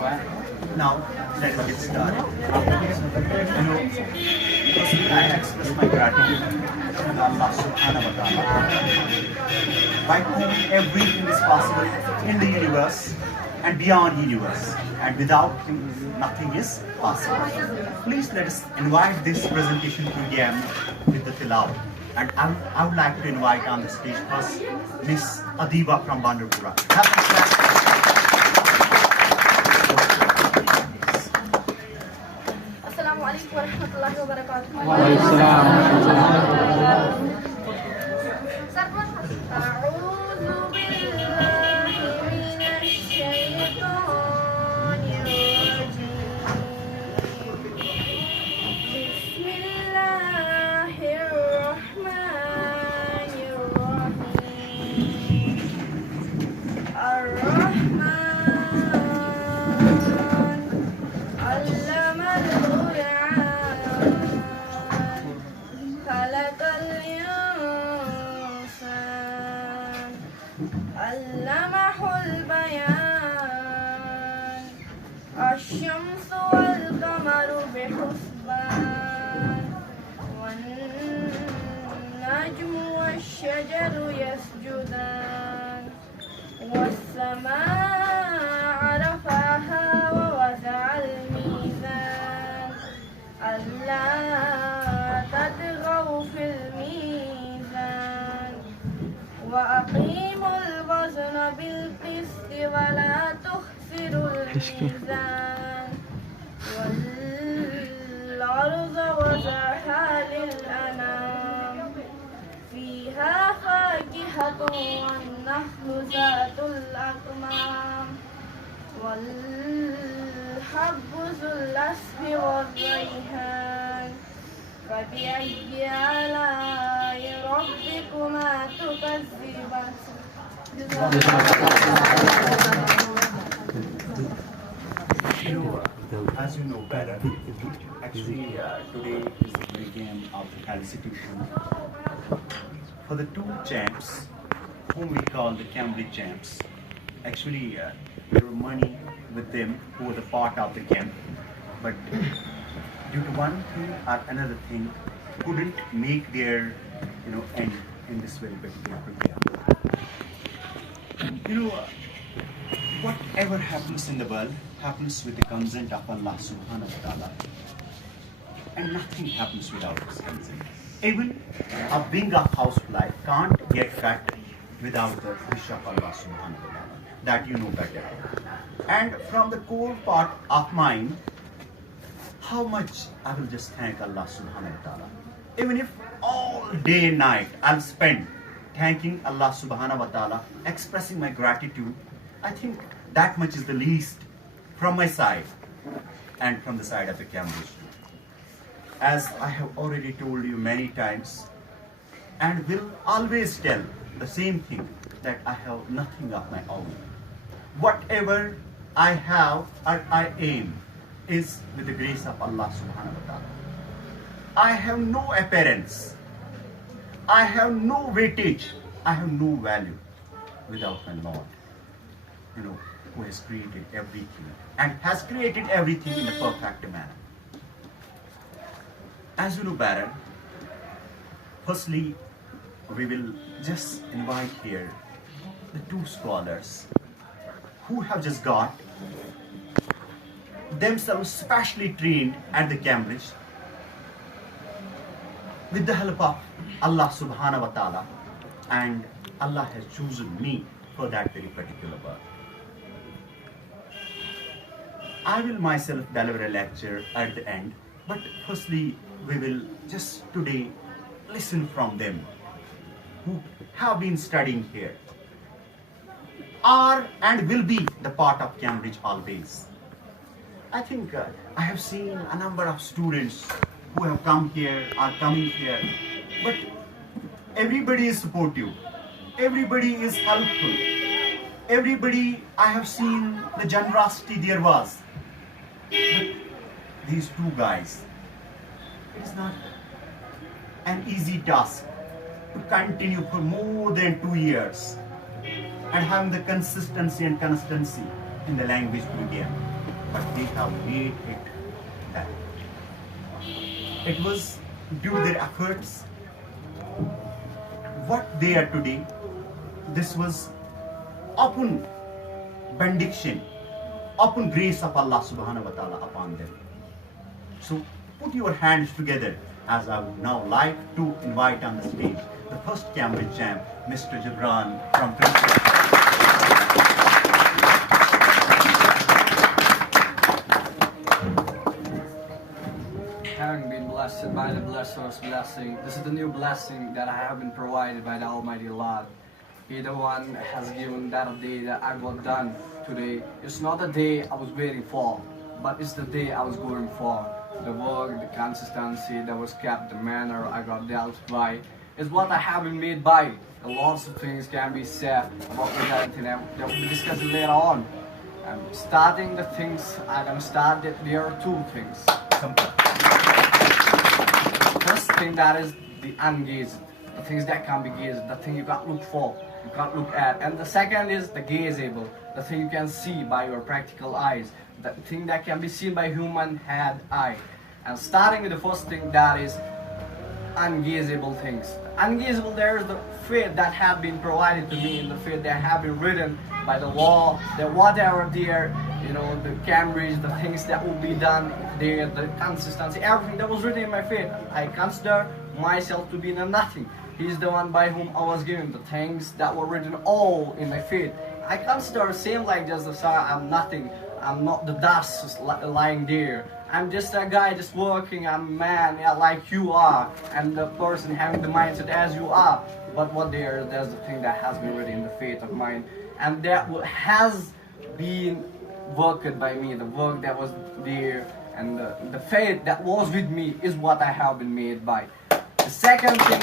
Now, let's get started. Firstly, I express my gratitude to Allah subhanahu wa ta'ala, by whom everything is possible in the universe and beyond the universe, and without him, nothing is possible. Please let us invite this presentation to begin with the tilawat. And I would like to invite on the stage first Miss Adiba from Bandipura. Assalamu alaikum warahmatullahi wabarakatuh. A'udhu billahi minash shaytanir rajim. Bismillahir rahmanir rahim. Ar-Rahman allama al-Qur'an khalaqal insan allamahul bayan ash-shamsu wal qamaru bihusban wan najmu wash-shajaru yasjudan was-samaa'a rafa'aha wa waza'al mizan alla tadghaw fil mizan wa aqimul wazna bil qisti wa la tukhsirul mizan wal arda waza'aha lil anam fiha fakihatun wan nahlu zatul akmam wal habbu zul asfi wal rayhan فبأي آلاء ربكما تكذبان. As you know better, actually today is the beginning of the felicitation for the two champs whom we call the Cambridge champs. Actually, there were many with them who were the part of the camp, but due to one thing or another thing, couldn't make their end in this very particular program. Whatever happens in the world happens with the consent of Allah subhanahu wa ta'ala, and nothing happens without His consent. Even a wing of housefly can't get cut without the wish of Allah subhanahu wa ta'ala. That you know better. And from the core part of mine, how much I will just thank Allah subhanahu wa ta'ala. Even if all day and night I'll spend thanking Allah subhanahu wa ta'ala, expressing my gratitude, I think that much is the least from my side and from the side of the Cambridge too. As I have already told you many times, and will always tell the same thing, that I have nothing of my own. Whatever I have or I aim is with the grace of Allah subhanahu wa ta'ala. I have no appearance, I have no weightage, I have no value without my Lord, who has created everything and has created everything in a perfect manner. As you know better, firstly, we will just invite here the two scholars who have just got themselves specially trained at the Cambridge with the help of Allah subhanahu wa ta'ala, and Allah has chosen me for that very particular work. I will myself deliver a lecture at the end, but firstly we will just today listen from them who have been studying here, are and will be the part of Cambridge always. I think I have seen a number of students who have come here, are coming here, but everybody is supportive, everybody is helpful, everybody, I have seen the generosity there was. But these two guys, it is not an easy task to continue for more than 2 years and having the consistency and constancy in the language medium. but they have made it that. It was due to their efforts. What they are today, this was upon benediction, upon grace of Allah subhanahu wa ta'ala upon them. So put your hands together as I would now like to invite on the stage the first Cambridge champ, Mr. Gibran from Princeton. Having been blessed by the blesser's blessing, this is the new blessing that I have been provided by the Almighty Lord. He the one has given that day that I got done today. It's not the day I was waiting for, but it's the day I was going for. The work, the consistency that was kept, the manner I got dealt by, is what I have been made by. Lots of things can be said about reality that we'll be discussing later on. Starting the things, I'm gonna start that there are two things. First thing, that is the ungazed, the things that can be gazed, the thing you can't look for, you can't look at. And the second is the gazeable, the thing you can see by your practical eyes, the thing that can be seen by human head eye. And starting with the first thing, that is ungazable things. Ungazable, there is the faith that have been provided to me, in the faith that have been written by the law, that whatever there, you know, the Cambridge, the things that will be done there, the consistency, everything that was written in my faith. I consider myself to be the nothing. He's the one by whom I was given the things that were written all in my faith. I consider the same like just the son, I'm nothing. I'm not the dust just lying there. I'm just a guy just working. I'm a man, yeah, like you are, and the person having the mindset as you are. But what there's the thing that has been written in the faith of mine, and that has been worked by me. The work that was there and the faith that was with me is what I have been made by. The second thing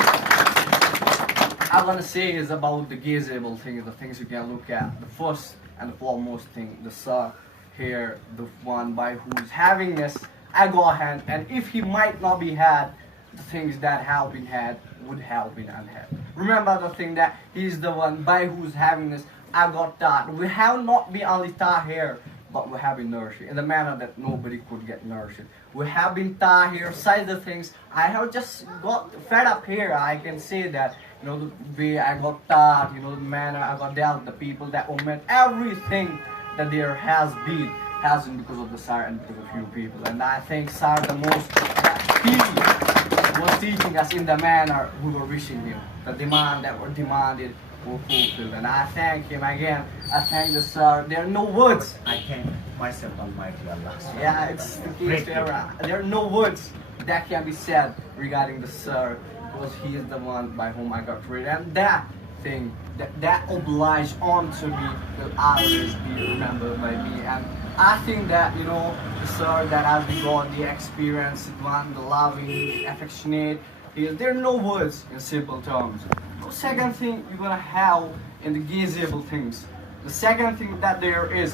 I want to say is about the gazeable things, the things you can look at. The first and the foremost thing, the sir here, the one by whose having this I go ahead, and if he might not be had, the things that have been had would have been unhad. Remember the thing that he's the one by whose having this I got taught. We have not been only taught here, but we have been nourished in the manner that nobody could get nourished. We have been taught here, besides the things I have just got fed up here. I can say that, you know, the way I got taught, you know, the manner I got dealt, the people that were met, everything that there has been because of the sir and because of you people. And I think sir the most that he was teaching us in the manner we were wishing him. The demand that were demanded were fulfilled. And I thank him again. I thank the sir. There are no words. I thank myself Almighty Allah. Yeah, it's the case there. There are no words that can be said regarding the sir, because he is the one by whom I got rid. And that thing that obliged on to me will always be remembered by me. And I think that, you know, the sir that has been got the experienced one, the loving, affectionate, there are no words in simple terms. The second thing you're gonna have in the gazeable things, the second thing that there is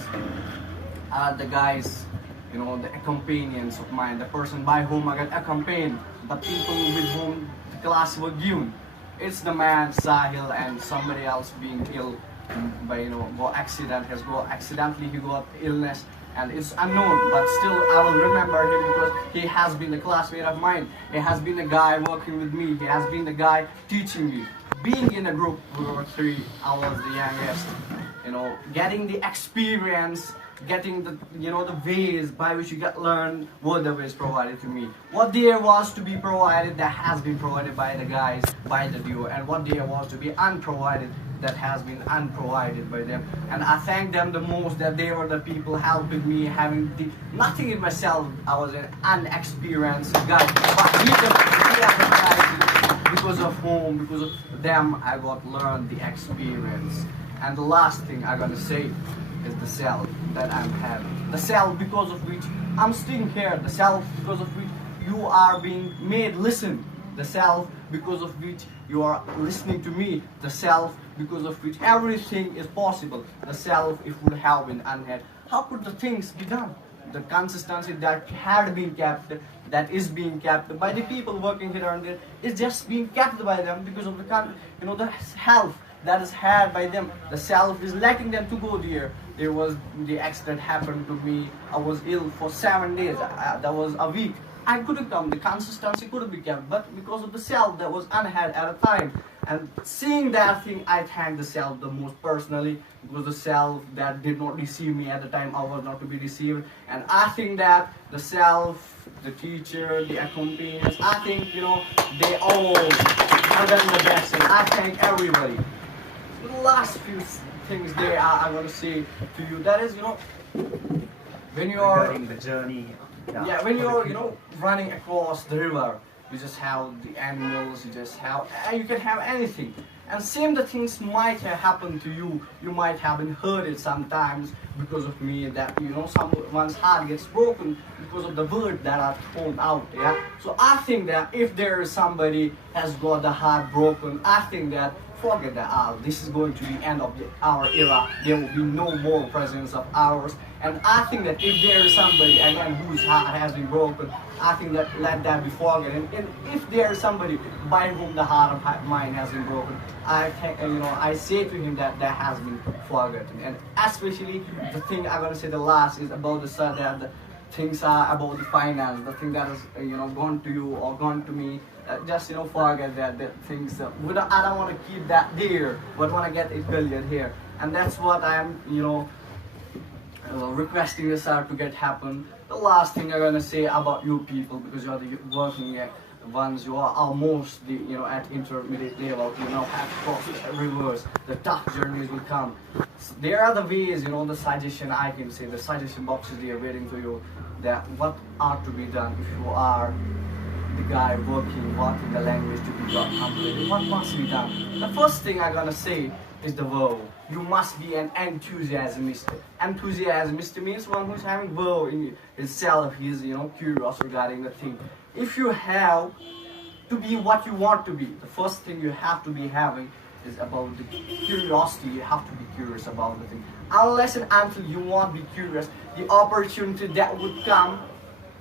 the guys, you know, the companions of mine, the person by whom I got accompanied, the people with whom the class were given. It's the man Sahil and somebody else being ill by, you know, accidentally he got illness, and it's unknown, but still I will remember him because he has been a classmate of mine. He has been a guy working with me. He has been the guy teaching me. Being in a group, we were three, I was the youngest. You know, getting the experience, getting the, you know, the ways by which you get learned were the ways provided to me. What there was to be provided, that has been provided by the guys, by the duo, and what there was to be unprovided, that has been unprovided by them. And I thank them the most that they were the people helping me, having nothing in myself. I was an unexperienced guy, but because of whom, because of them, I got learned the experience. And the last thing I'm gonna say is the self that I'm having. The self because of which I'm staying here. The self because of which you are being made listen. The self because of which you are listening to me. The self because of which everything is possible. The self, if would have been unhad, how could the things be done? The consistency that had been kept, that is being kept by the people working here and there, is just being kept by them because of the, you know, the health that is had by them. The self is letting them to go there. There was the accident happened to me. I was ill for 7 days. That was a week. I couldn't come. The consistency couldn't be kept, but because of the self that was unheard at a time. And seeing that thing, I thank the self the most personally, because the self that did not receive me at the time, I was not to be received. And I think that the self, the teacher, the accompanies, I think, they all have done the best. And I thank everybody. The last few things there I want to say to you, that is, when you are regarding the journey. Yeah, when you're running across the river, you just have the animals, you can have anything. And same the things might have happened to you. You might have been hurt it sometimes because of me, that someone's heart gets broken because of the word that are thrown out. Yeah. So I think that if there is somebody has got the heart broken, I think that forget that this is going to be end of our era. There will be no more presence of ours. And I think that if there is somebody again whose heart has been broken, I think that let that be forgotten. And if there is somebody by whom the heart of mine has been broken, I think, I say to him that has been forgotten. And especially the thing I'm gonna say the last is about the sir, that the things are about the finance, the thing that is gone to you or gone to me. Just forget that things. I don't want to keep that there, but want to get it billion here, and that's what I'm requesting the sir to get happen. The last thing I'm gonna say about you people, because you're the working ones, you are almost at intermediate level. You now have to cross rivers. The tough journeys will come. There are the ways, the suggestion I can say, the suggestion boxes they are waiting for you. That what are to be done if you are the guy wanting the language to be got completed. What must be done? The first thing I'm gonna say is the verb. You must be an enthusiasmist. Enthusiasmist means one who's having verb in himself. He's curious regarding the thing. If you have to be what you want to be, the first thing you have to be having is about the curiosity. You have to be curious about the thing. Unless and until you won't be curious, the opportunity that would come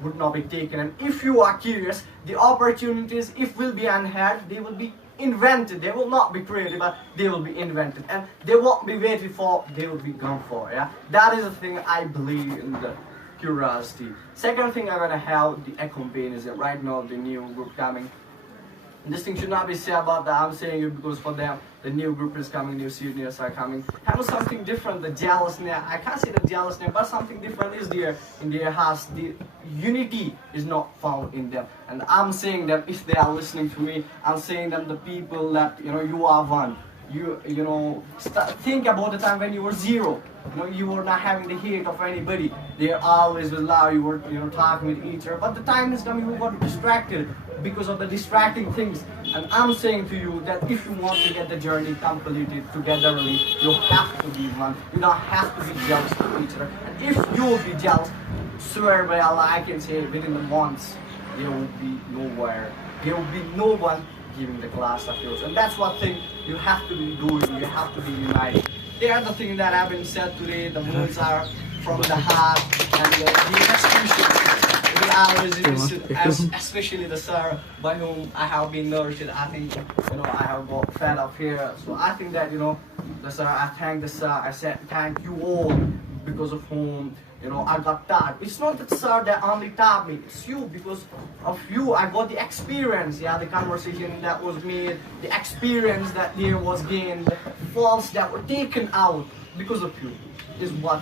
would not be taken. And if you are curious, the opportunities, if will be unheard, they will be invented. They will not be created, but they will be invented. And they won't be waited for, they will be gone for. Yeah, that is the thing I believe in, the curiosity. Second thing I'm gonna have the accompanies. Right now the new group coming. This thing should not be said about that. I'm saying it because for them, the new group is coming, new seniors are coming. Have something different, the jealousness. I can't say the jealousness, but something different is there in their hearts. The unity is not found in them. And I'm saying that if they are listening to me, I'm saying them the people that, you are one. Think about the time when you were zero. You were not having the hate of anybody. They always will allow you were, talking with each other. But the time has come, you got distracted because of the distracting things. And I'm saying to you that if you want to get the journey completed togetherly, you have to be one. You don't have to be jealous of each other. And if you will be jealous, swear by Allah, I can say within the months, there will be nowhere. There will be no one giving the class of yours. And that's what thing you have to be doing. You have to be united. They are the things that have been said today. The words are from the heart, and the execution, especially the sir by whom I have been nourished. I think I have got fed up here. So I think that the sir. I thank the sir. I said thank you all, because of whom I got taught. It's not the sir that only taught me. It's you. Because of you, I got the experience. Yeah, the conversation that was made, the experience that there was gained, the faults that were taken out because of you. Is what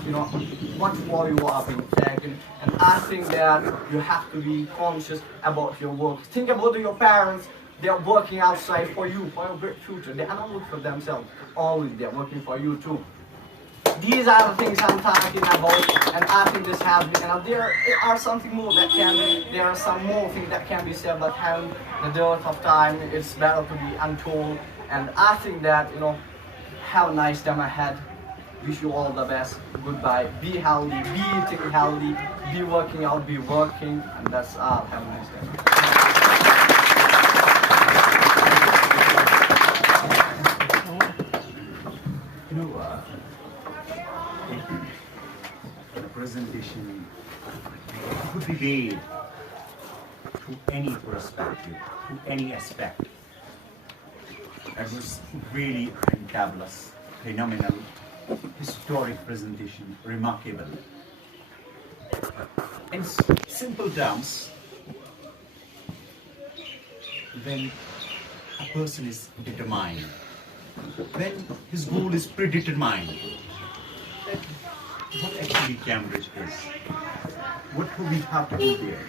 what for you are being taken. And I think that you have to be conscious about your work. Think about your parents. They are working outside for you, for your great future. They are not looking for themselves. Always they are working for you too. These are the things I'm talking about, and I think this has been. And there are something more that there are some more things that can be said, but having the dearth of time, it's better to be untold. And I think that have a nice time ahead. Wish you all the best. Goodbye. Be healthy. Be eating healthy. Be working out. Be working, and that's all. Have a nice day. The presentation could be made to any perspective, to any aspect. That was really fantabulous, phenomenal, historic presentation, remarkable. In simple terms, when a person is determined, when his goal is predetermined, then what actually Cambridge is, what do we have to do there,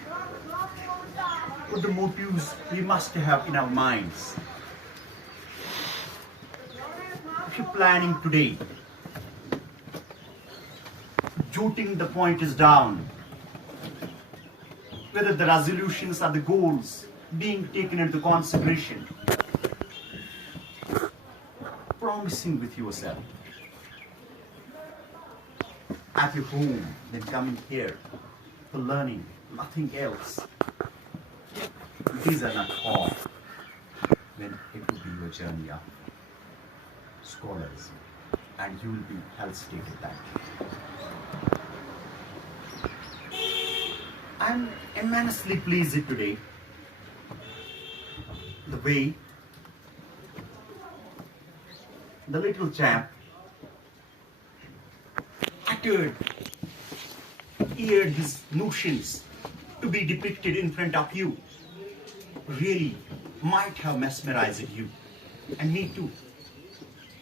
what the motives we must have in our minds. If you're planning today, jotting the pointers down, whether the resolutions or the goals being taken into consideration, promising with yourself at your home, then coming here for learning, nothing else. These are not all. Then it will be your journey of scholars, and you will be held stated that. I'm immensely pleased today the way the little chap uttered his notions to be depicted in front of you really might have mesmerized you, and me too.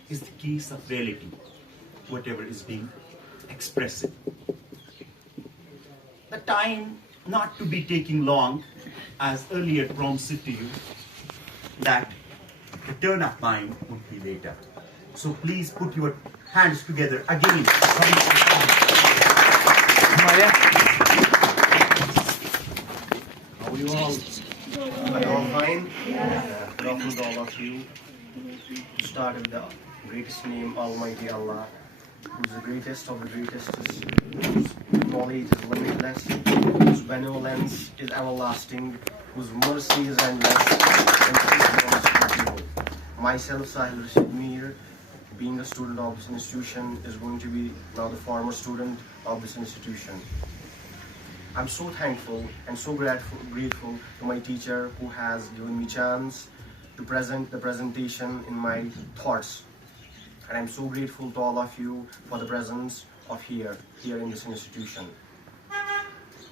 Is the case of reality, whatever is being expressed. The time not to be taking long, as earlier promised to you, that the turn of mind would be later. So please put your hands together again. How are you all? Are you all fine? Good afternoon to all of you. To start with the greatest name, Almighty Allah, who is the greatest of the greatest, whose knowledge is limitless, whose benevolence is everlasting, whose mercy is endless, and peace belongs to people. Myself, Sahil Rashid Mir, being a student of this institution, is going to be now the former student of this institution. I'm so thankful and so grateful to my teacher who has given me chance to present the presentation in my thoughts. And I'm so grateful to all of you for the presence of here in this institution.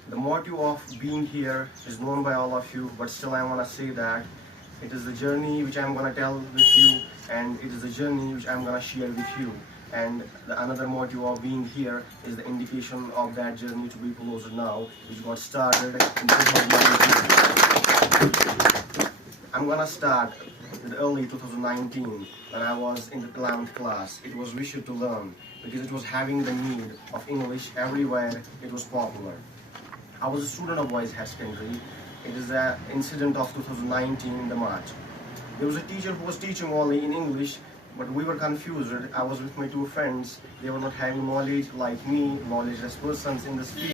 The motive of being here is known by all of you, but still I want to say that it is the journey which I'm going to tell with you, and it is the journey which I'm going to share with you. And another motive of being here is the indication of that journey to be closer now, which got started in 2019. I'm going to start with early 2019 when I was in the 11th class. It was Wish to Learn because it was having the need of English everywhere. It was popular. I was a student of Boys High Secondary. It is an incident of 2019 in the March. There was a teacher who was teaching only in English, but we were confused. I was with my two friends. They were not having knowledge like me, knowledgeless persons in this field.